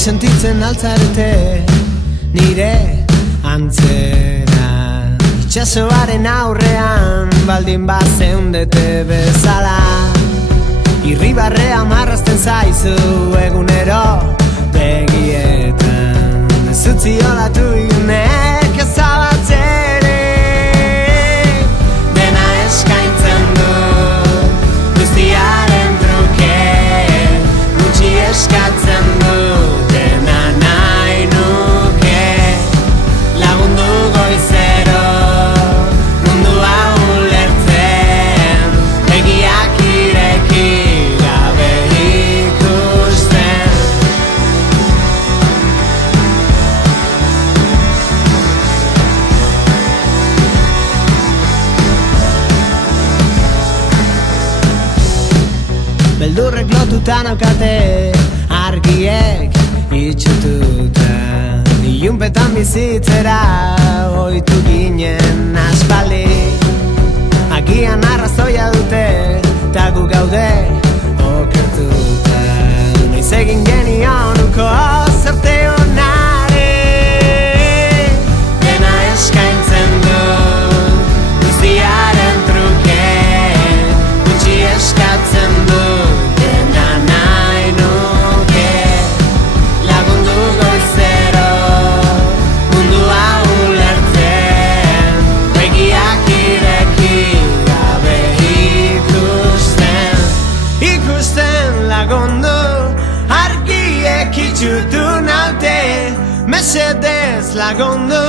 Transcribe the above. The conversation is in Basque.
sentitzen altzarete nire antzera. Itxasoaren aurrean baldin bazeundete bezala, irribarrea marrazten zaizu egunero begietan. Ez utzi olatu iunek ezabatzere, dena eskaintzen du guztiaren truke, gutxi eskatzen du dena nahi nuke. Lagundu goizero mundua ulertzen, begiak ireki gabe ikusten. Beldurrek lotuta naukate argiek itxututa, ilunpetan bizitzera ohitu ginen aspaldi. Agian arrazoia dute eta gu gaude okertuta, noiz egin genionuko zerte onare. Dena eskaintzen du guztiaren truke, gutxi eskatzen du dena nahi nuke. Lagundu goizero mundua ulertzen, begiak ireki gabe ikusten. Ikusten lagundu argiek itxutu naute, mesedez lagundu